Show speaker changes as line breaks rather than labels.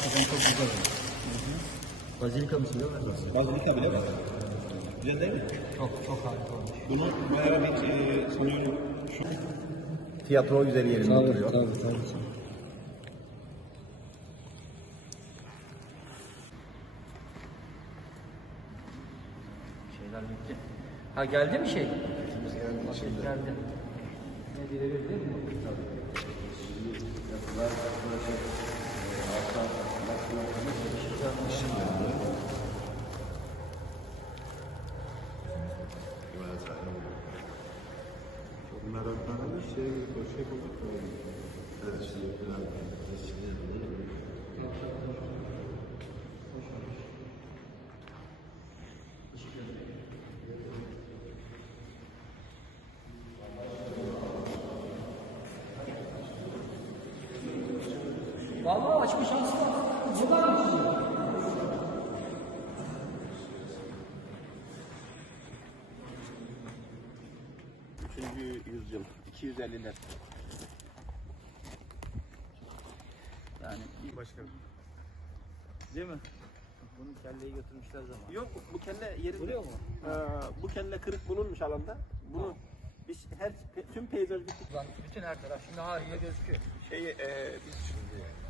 Hakikaten çok güzel olmuş. Bazilika mı söylüyor mu?
Bazilika bile var. Güzel değil mi?
Çok harika olmuş.
Bunu bayağı bir sanıyorum şu tiyatro üzeri yerinde duruyor.
Tabii. Şeyler bitti. Ha geldi mi şey? Geldi. Ne diyebilir değil mi?
Meraklanmış şey başka yapıldık mı? Evet, şimdi
Vallahi açma şansı var. Buradan mı çıkıyor?
Üçüncü yüzyıl, 250'ler.
Yani
Başkanım.
değil mi? Bunu kelleyi götürmüşler zaman.
Yok, bu kelle yerinde.
Vuruyor mu?
Bu kelle kırık bulunmuş alanda. Bunu biz tüm peyzaj bittik.
Bütün her taraf şimdi haliyle gözüküyor.
Biz şimdi